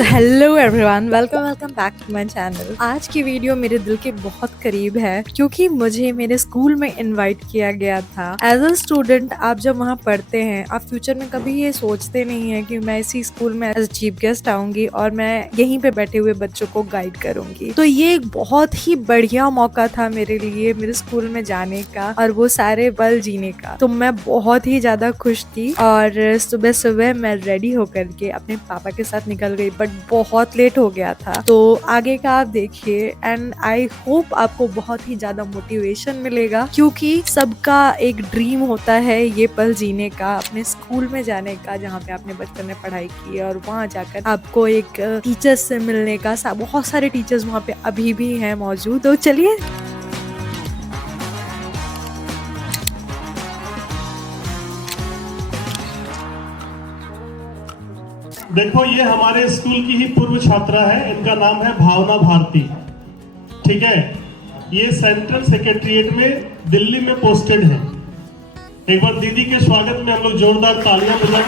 So hello everyone, welcome back to my channel. आज की video मेरे दिल के बहुत करीब है क्योंकि मुझे मेरे स्कूल में इनवाइट किया गया था। एज अ स्टूडेंट आप जब वहाँ पढ़ते हैं, आप फ्यूचर में कभी ये सोचते नहीं है कि मैं इसी स्कूल में एज चीफ गेस्ट आऊंगी और मैं यहीं पे बैठे हुए बच्चों को गाइड करूंगी। तो ये एक बहुत ही बढ़िया मौका था मेरे लिए मेरे स्कूल में जाने का और वो सारे पल जीने का। तो मैं बहुत ही ज्यादा खुश थी और सुबह सुबह मैं रेडी होकर के अपने पापा के साथ निकल गई, बट बहुत लेट हो गया था। तो आगे का आप देखिए एंड आई होप आपको बहुत ही ज्यादा मोटिवेशन मिलेगा क्योंकि सबका एक ड्रीम होता है ये पल जीने का, अपने स्कूल में जाने का जहाँ पे आपने बचपन में पढ़ाई की है और वहाँ जाकर आपको एक टीचर्स से मिलने का। बहुत सारे टीचर्स वहाँ पे अभी भी हैं मौजूद। तो चलिए देखो, ये हमारे स्कूल की ही पूर्व छात्रा है। इनका नाम है भावना भारती। ठीक है, ये सेंट्रल सेक्रेटरीट में दिल्ली में पोस्टेड है। एक बार दीदी के स्वागत में हम लोग जोरदार तालियां बजाएं।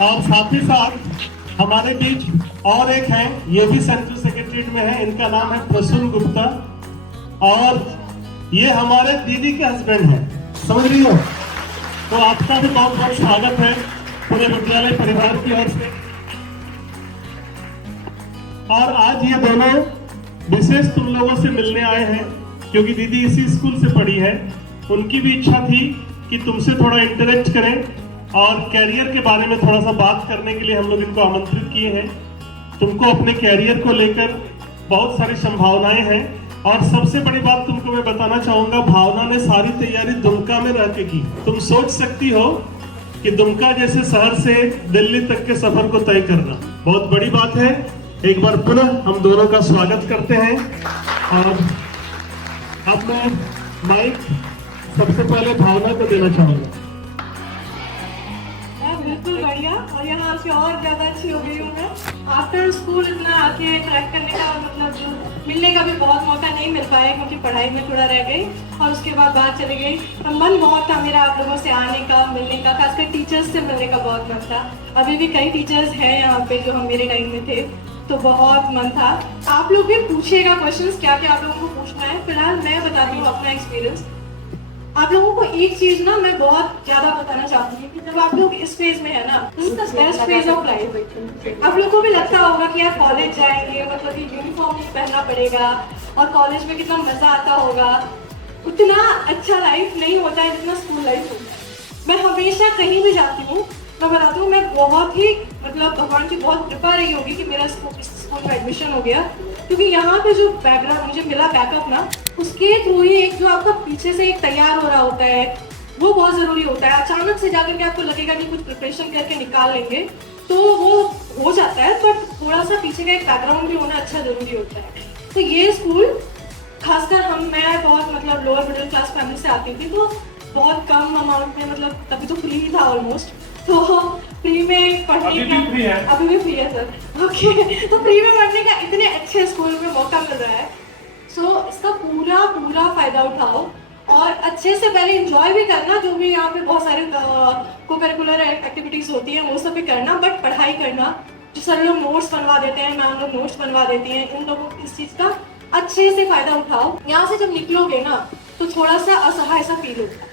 और साथ ही साथ हमारे बीच और एक है, ये भी सेंट्रल सेक्रेटरीट में है। इनका नाम है प्रसून गुप्ता और ये हमारे दीदी के हस्बैंड हैं। समझ रही हो? तो आपका भी बहुत बहुत स्वागत है पूरे विद्यालय परिवार की ओर से। और आज ये दोनों विशेष तुम लोगों से मिलने आए हैं क्योंकि दीदी इसी स्कूल से पढ़ी है। उनकी भी इच्छा थी कि तुमसे थोड़ा इंटरेक्ट करें और कैरियर के बारे में थोड़ा सा बात करने के लिए हम लोग इनको आमंत्रित किए हैं। तुमको अपने कैरियर को लेकर बहुत सारी संभावनाएं हैं और सबसे बड़ी बात तुमको मैं बताना चाहूंगा, भावना ने सारी तैयारी दुमका में रह के की। तुम सोच सकती हो कि दुमका जैसे शहर से दिल्ली तक के सफर को तय करना बहुत बड़ी बात है। एक बार पुनः हम दोनों का स्वागत करते हैं। और अब मैं माइक सबसे पहले भावना को देना चाहूंगा। बिल्कुल बढ़िया, और यहाँ से और ज्यादा अच्छी हो गई हूँ मैं। आफ्टर स्कूल इतना आके ट्रैक करने का मतलब जो मिलने का भी बहुत मौका नहीं मिल पाया क्योंकि पढ़ाई में थोड़ा रह गई और उसके बाद बाहर चली गई। तो मन बहुत था मेरा आप लोगों से आने का, मिलने का, खासकर टीचर्स से मिलने का बहुत मन था। अभी भी कई टीचर्स हैं यहाँ पे जो हम मेरे टाइम में थे, तो बहुत मन था। आप लोग भी पूछिएगा क्वेश्चंस, क्या क्या आप लोगों को पूछना है। फिलहाल मैं बताती हूँ अपना एक्सपीरियंस। आप लोगों को एक चीज ना मैं बहुत ज्यादा बताना चाहती हूँ कि जब आप लोग इस फेज में है ना, this is the best phase of life. आप लोगों को भी लगता होगा कि यार कॉलेज जाएंगे मतलब कि यूनिफॉर्म नहीं पहनना पड़ेगा और कॉलेज में कितना मजा आता होगा। उतना अच्छा लाइफ नहीं होता है जितना स्कूल लाइफ होता है। मैं हमेशा कहीं भी जाती हूँ, मैं बताती हूँ, मैं बहुत ही मतलब भगवान की बहुत कृपा रही होगी कि मेरा स्कूल में एडमिशन हो गया क्योंकि यहाँ पे जो बैकग्राउंड मुझे मिला बैकअप ना, उसके थ्रू ही एक जो आपका पीछे से एक तैयार हो रहा होता है वो बहुत जरूरी होता है। अचानक से जाकर के आपको लगेगा कि कुछ प्रिपरेशन करके निकाल लेंगे तो वो हो जाता है, बट थोड़ा सा पीछे का एक बैकग्राउंड भी होना अच्छा जरूरी होता है। तो ये स्कूल खासकर मैं बहुत मतलब लोअर मिडिल क्लास फैमिली से आती थी, तो बहुत कम अमाउंट में, मतलब तभी तो फ्री था ऑलमोस्ट, तो फ्री में पढ़ने का अभी भी फ्री है सर। ओके, तो फ्री में पढ़ने का इतने अच्छे स्कूल में मौका मिल रहा है। सो इसका पूरा पूरा फायदा उठाओ और अच्छे से पहले एंजॉय भी करना। जो भी यहाँ पे बहुत सारे को करिकुलर एक्टिविटीज होती हैं वो सब भी करना, बट पढ़ाई करना। जो सर लोग नोट्स बनवा देते हैं, मैम लोग नोट्स बनवा देती हैं, इन लोगों को इस चीज़ का अच्छे से फायदा उठाओ। यहाँ से जब निकलोगे ना तो थोड़ा सा असहाय सा फील होता है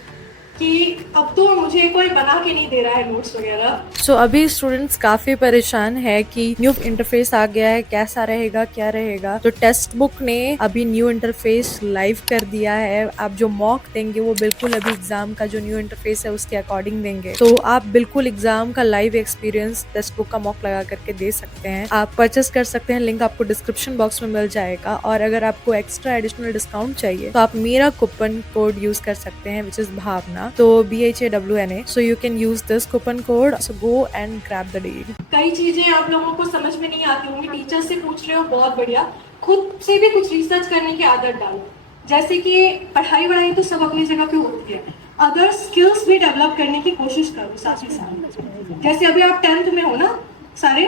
कि अब तो मुझे कोई बना के नहीं दे रहा है नोट्स वगैरह। सो अभी स्टूडेंट्स काफी परेशान है कि न्यू इंटरफेस आ गया है, कैसा रहेगा क्या रहेगा। तो टेक्स्ट बुक ने अभी न्यू इंटरफेस लाइव कर दिया है। आप जो मॉक देंगे वो बिल्कुल अभी एग्जाम का जो न्यू इंटरफेस है उसके अकॉर्डिंग देंगे। तो आप बिल्कुल एग्जाम का लाइव एक्सपीरियंस टेक्स्ट बुक का मॉक लगा करके दे सकते हैं। आप परचेस कर सकते हैं, लिंक आपको डिस्क्रिप्शन बॉक्स में मिल जाएगा। और अगर आपको एक्स्ट्रा एडिशनल डिस्काउंट चाहिए तो आप मेरा कूपन कोड यूज कर सकते हैं, विच इज भावना, तो BHAWNA। So you can use this coupon code. So go and grab the deal. कई चीजें आप लोगों को समझ में नहीं आती होंगी, टीचर से पूछ रहे हो, बहुत बढ़िया। खुद से भी कुछ रिसर्च करने की आदत डालो। जैसे कि पढ़ाई तो सब अपनी जगह पे होती है, अदर स्किल्स भी डेवलप करने की कोशिश करो साथ ही साथ। जैसे अभी आप 10th में हो ना सारे,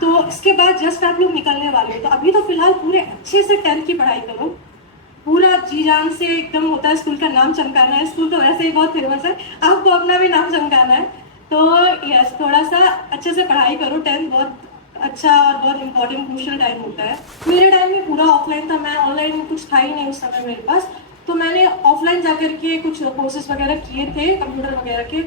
तो इसके बाद जस्ट आप लोग निकलने वाले हो, तो अभी तो फिलहाल पूरे अच्छे से 10th की पढ़ाई करो। पूरा जी जान से एकदम होता है स्कूल का नाम चमकाना है। स्कूल तो वैसे ही बहुत फेमस है, आपको अपना भी नाम चमकाना है। तो यस, थोड़ा सा अच्छे से पढ़ाई करो। 10th बहुत अच्छा और बहुत इंपॉर्टेंट क्रूशियल टाइम होता है। मेरे टाइम में पूरा ऑफलाइन था, मैं ऑनलाइन कुछ था ही नहीं उस समय मेरे पास। तो मैंने ऑफलाइन जाकर के कुछ कोर्सेज वगैरह किए थे कंप्यूटर वगैरह के।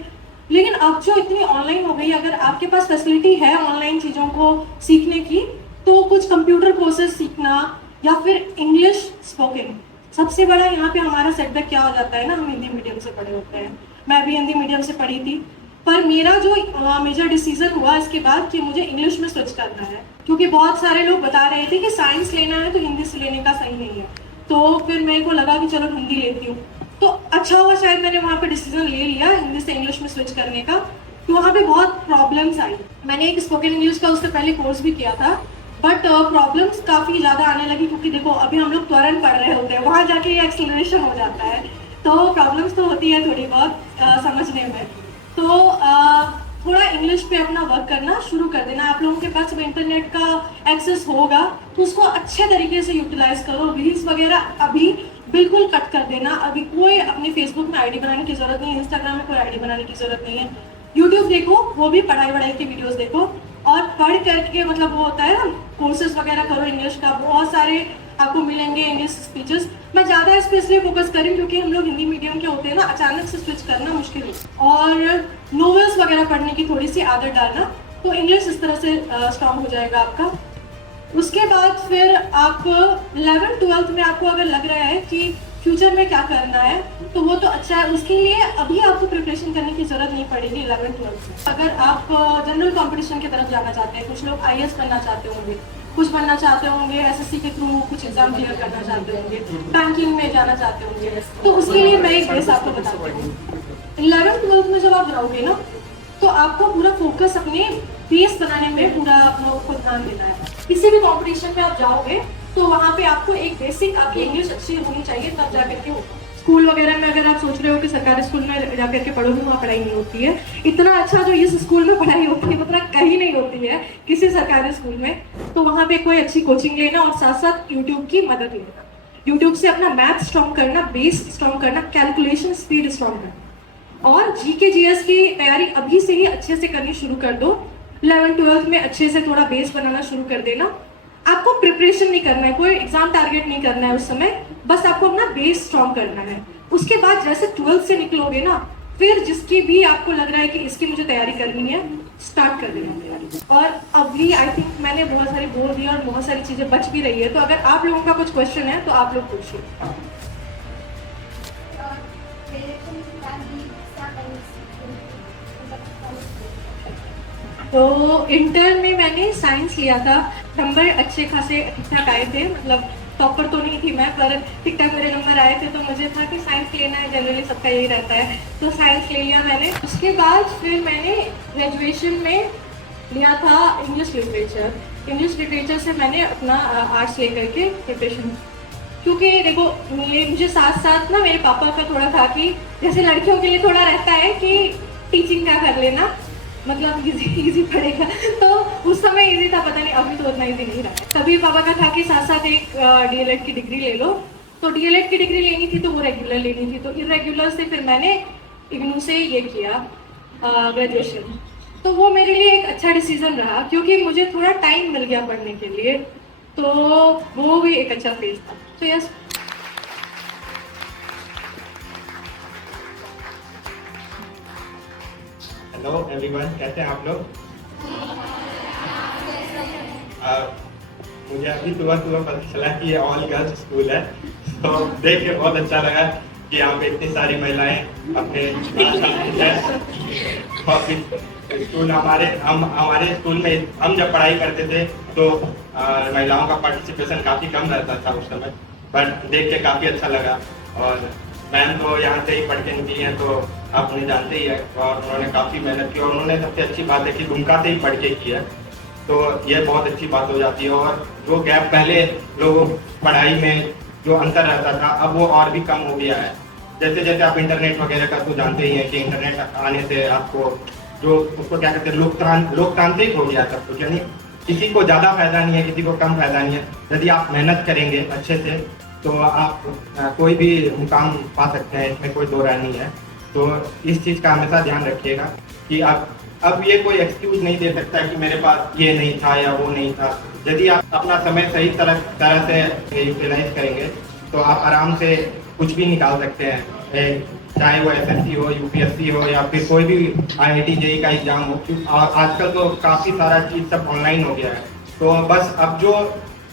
लेकिन अब जो इतनी ऑनलाइन हो गई, अगर आपके पास फैसिलिटी है ऑनलाइन चीज़ों को सीखने की, तो कुछ कंप्यूटर कोर्सेज सीखना या फिर इंग्लिश स्पोकन। सबसे बड़ा यहाँ पे हमारा सेटबैक क्या हो जाता है ना, हम हिंदी मीडियम से पढ़े होते हैं। मैं भी हिंदी मीडियम से पढ़ी थी, पर मेरा जो मेजर डिसीजन हुआ इसके बाद कि मुझे इंग्लिश में स्विच करना है, क्योंकि बहुत सारे लोग बता रहे थे कि साइंस लेना है तो हिंदी से लेने का सही नहीं है। तो फिर मेरे को लगा कि चलो हिंदी लेती हूँ। तो अच्छा हुआ शायद मैंने वहाँ पे डिसीजन ले लिया हिंदी से इंग्लिश में स्विच करने का। तो वहाँ पे बहुत प्रॉब्लम्स आई। मैंने एक स्पोकन इंग्लिश का उससे पहले कोर्स भी किया था, बट प्रॉब्लम्स काफ़ी ज़्यादा आने लगी, क्योंकि देखो अभी हम लोग त्वरण पढ़ रहे होते हैं, वहाँ जाके ये एक्सेलरेशन हो जाता है। तो प्रॉब्लम्स तो होती है थोड़ी बहुत समझने में। तो थोड़ा इंग्लिश पे अपना वर्क करना शुरू कर देना। आप लोगों के पास जब इंटरनेट का एक्सेस होगा तो उसको अच्छे तरीके से यूटिलाइज करो। रील्स वगैरह अभी बिल्कुल कट कर देना। अभी कोई अपने फेसबुक में आईडी बनाने की जरूरत नहीं है, इंस्टाग्राम में कोई आईडी बनाने की जरूरत नहीं है। यूट्यूब देखो, वो भी पढ़ाई की वीडियोस देखो, और पढ़ करके मतलब वो होता है ना, कोर्सेज वगैरह करो इंग्लिश का, बहुत सारे आपको मिलेंगे इंग्लिश स्पीचेस। मैं ज़्यादा इस पर इसलिए फोकस करूँ क्योंकि हम लोग हिंदी मीडियम के होते हैं ना, अचानक से स्विच करना मुश्किल है। और नोवेल्स वगैरह पढ़ने की थोड़ी सी आदत डालना, तो इंग्लिश इस तरह से स्ट्रॉन्ग हो जाएगा आपका। उसके बाद फिर आप 11th-12th में आपको अगर लग रहा है कि फ्यूचर में क्या करना है, तो वो तो अच्छा है। उसके लिए अभी आपको प्रिपरेशन करने की जरूरत नहीं पड़ेगी 11th-12th में। अगर आप जनरल कंपटीशन की तरफ जाना चाहते हैं, कुछ लोग IAS बनना चाहते होंगे, कुछ बनना चाहते होंगे, SSC के थ्रू कुछ एग्जाम क्लियर करना चाहते होंगे, बैंकिंग में जाना चाहते होंगे, तो उसके लिए मैं एक बेस आपको बताती हूँ। 11th-12th में जब आप जाओगे ना, तो आपको पूरा फोकस अपने बेस बनाने में पूरा आपको ध्यान देना है। किसी भी कंपटीशन में आप जाओगे तो वहाँ पे आपको एक बेसिक आपकी इंग्लिश अच्छी होनी चाहिए, तब जाकर के होगा। स्कूल वगैरह में अगर आप सोच रहे हो कि सरकारी स्कूल में जाकर के पढ़ोगे, वहाँ पढ़ाई नहीं होती है। इतना अच्छा जो इस स्कूल में पढ़ाई होती है उतना कहीं नहीं होती है किसी सरकारी स्कूल में। तो वहाँ पे कोई अच्छी कोचिंग लेना और साथ साथ यूट्यूब की मदद लेना। यूट्यूब से अपना मैथ स्ट्रॉन्ग करना, बेस स्ट्रॉन्ग करना, कैलकुलेशन स्पीड स्ट्रॉन्ग करना, और GK GS की तैयारी अभी से ही अच्छे से करनी शुरू कर दो। 11th-12th में अच्छे से थोड़ा बेस बनाना शुरू कर देना। आपको प्रिपरेशन नहीं करना है, कोई एग्जाम टारगेट नहीं करना है उस समय, बस आपको अपना बेस स्ट्रॉन्ग करना है। उसके बाद जैसे 12th से निकलोगे ना, फिर जिसकी भी आपको लग रहा है कि इसकी मुझे तैयारी करनी है, स्टार्ट कर देना तैयारी। और अभी आई थिंक मैंने बहुत सारी बोल दी और बहुत सारी चीजें बच भी रही है। तो अगर आप लोगों का कुछ क्वेश्चन है तो आप लोग पूछिए। तो इंटर में मैंने साइंस लिया था। नंबर अच्छे खासे ठीक ठाक आए थे, मतलब टॉपर तो नहीं थी मैं, पर ठीक ठाक मेरे नंबर आए थे। तो मुझे था कि साइंस लेना है, जनरली सबका यही रहता है, तो साइंस ले लिया मैंने। उसके बाद फिर मैंने ग्रेजुएशन में लिया था इंग्लिश लिटरेचर। इंग्लिश लिटरेचर से मैंने अपना आर्ट्स लेकर के प्रिपरेशन, क्योंकि देखो मुझे साथ साथ ना मेरे पापा का थोड़ा था कि जैसे लड़कियों के लिए थोड़ा रहता है कि टीचिंग का कर लेना, मतलब इजी पड़ेगा। तो उस समय इजी था, पता नहीं अभी तो उतना इजी नहीं रहा। तभी पापा का था कि साथ साथ एक DLED की डिग्री ले लो। तो DLED की डिग्री लेनी थी तो वो रेगुलर लेनी थी, तो इरेगुलर से फिर मैंने IGNOU से ये किया ग्रेजुएशन। तो वो मेरे लिए एक अच्छा डिसीजन रहा, क्योंकि मुझे थोड़ा टाइम मिल गया पढ़ने के लिए, तो वो भी एक अच्छा फेज था। तो यस। हेलो एवरीवन, कैसे हैं आप लोग? मुझे अभी सुबह पता चला कि ये ऑल गर्ल्स स्कूल है, तो देख के बहुत अच्छा लगा कि यहाँ पे इतनी सारी महिलाएं अपने स्कूल हमारे स्कूल में हम जब पढ़ाई करते थे तो महिलाओं का पार्टिसिपेशन काफ़ी कम रहता था उस समय, बट देख के काफ़ी अच्छा लगा। और मैम तो यहाँ से ही पढ़ के निकली हैं, तो आप उन्हें जानते ही है, और उन्होंने काफ़ी मेहनत की, और उन्होंने सबसे अच्छी बात है कि दुमका से ही पढ़ के की है, तो ये बहुत अच्छी बात हो जाती है। और जो गैप पहले लोगों पढ़ाई में जो अंतर रहता था, अब वो और भी कम हो गया है। जैसे जैसे आप इंटरनेट वगैरह का तो जानते ही हैं कि इंटरनेट आने से आपको जो उसको क्या कहते हैं, लोकतांत्रिक हो गया सब कुछ, यानी किसी को ज़्यादा फायदा नहीं है, किसी को कम फायदा नहीं है। यदि आप मेहनत करेंगे अच्छे से तो आप कोई भी मुकाम पा सकते हैं, इसमें कोई दो राय नहीं है। तो इस चीज़ का हमेशा ध्यान रखिएगा कि आप अब ये कोई एक्सक्यूज नहीं दे सकता कि मेरे पास ये नहीं था या वो नहीं था। यदि आप अपना समय सही तरह से यूटिलाइज करेंगे तो आप आराम से कुछ भी निकाल सकते हैं, चाहे वो एसएससी हो, यूपीएससी हो या फिर कोई भी आईआईटी जेईई का एग्जाम हो। और आजकल तो काफ़ी सारा चीज़ सब ऑनलाइन हो गया है। तो बस अब जो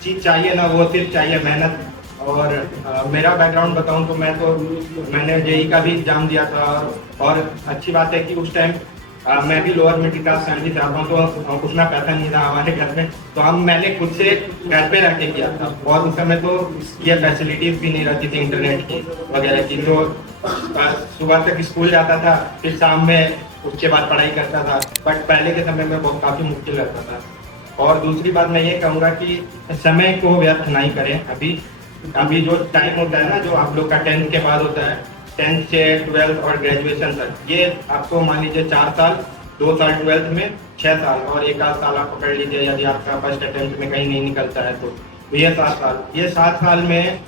चीज़ चाहिए ना वो सिर्फ चाहिए मेहनत। और मेरा बैकग्राउंड बताऊं तो मैंने जेईई का भी एग्जाम दिया था। और अच्छी बात है कि उस टाइम मैं भी लोअर मिडिल क्लास फैमिली से आता हूँ, तो उतना पैसा नहीं था हमारे घर में, तो मैंने खुद से घर पे रह के किया था। और उस समय तो ये फैसिलिटीज भी नहीं रहती थी इंटरनेट की वगैरह की। तो सुबह तक स्कूल जाता था, फिर शाम में उसके बाद पढ़ाई करता था। बट पहले के समय में बहुत काफ़ी मुश्किल रहता था। और दूसरी बात मैं ये कहूँगा कि समय को व्यर्थ नहीं करें। अभी जो टाइम होता है ना, जो आप लोग का 10th के बाद होता है, 10th से 12th और ग्रेजुएशन तक, ये आपको मान लीजिए 4 साल, 2 साल 12th में, 6 साल और 1 साल आप पकड़ लीजिए यदि आपका फर्स्ट अटेम्प्ट में कहीं नहीं निकलता है तो ये 7 साल। ये 7 साल में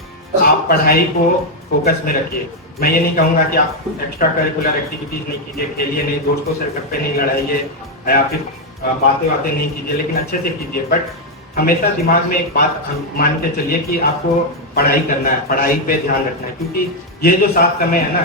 आप पढ़ाई को फोकस में रखिए। मैं ये नहीं कहूँगा कि आप एक्स्ट्रा करिकुलर एक्टिविटीज़ नहीं कीजिए, खेलिए नहीं, दोस्तों से गप्पे नहीं लड़ाइए या फिर बातें नहीं कीजिए, लेकिन अच्छे से कीजिए। बट हमेशा दिमाग में एक बात मान के चलिए कि आपको पढ़ाई करना है, पढ़ाई पे ध्यान रखना है। क्योंकि ये जो 7 समय है ना,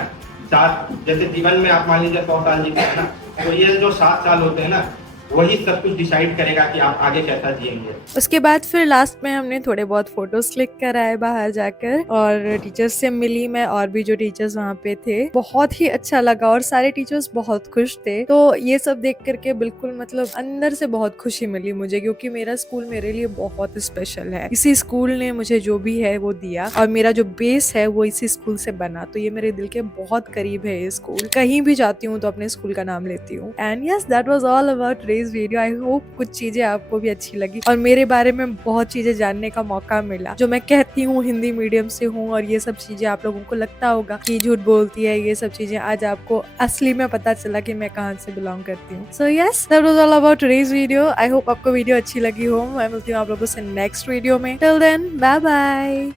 7 जैसे जीवन में आप मान लीजिए 100 साल जीते हैं ना, तो ये जो 7 साल होते हैं ना, वही सब कुछ डिसाइड करेगा कि आप आगे कैसा जिएंगे। उसके बाद फिर लास्ट में हमने थोड़े बहुत फोटोज क्लिक कराए बाहर जाकर, और टीचर्स से मिली मैं, और भी जो टीचर्स वहाँ पे थे। बहुत ही अच्छा लगा और सारे टीचर्स बहुत खुश थे। तो ये सब देख करके बिल्कुल मतलब अंदर से बहुत खुशी मिली मुझे, क्योंकि मेरा स्कूल मेरे लिए बहुत स्पेशल है। इसी स्कूल ने मुझे जो भी है वो दिया, और मेरा जो बेस है वो इसी स्कूल से बना। तो ये मेरे दिल के बहुत करीब है ये स्कूल। कहीं भी जाती हूँ तो अपने स्कूल का नाम लेती हूँ। And yes, that was all about today's video. I hope कुछ चीजें आपको भी अच्छी लगी और मेरे बारे में बहुत चीजें जानने का मौका मिला। जो मैं कहती हूँ हिंदी मीडियम से हूँ, और ये सब चीजें आप लोगों को लगता होगा कि झूठ बोलती है, ये सब चीजें आज आपको असली में पता चला कि मैं कहाँ से बिलोंग करती हूँ। So yes, that was all about today's video. I hope आपको वीडियो अच्छी लगी हो। मैं मिलती हूँ आप लोगों से नेक्स्ट वीडियो में। Till then, bye bye.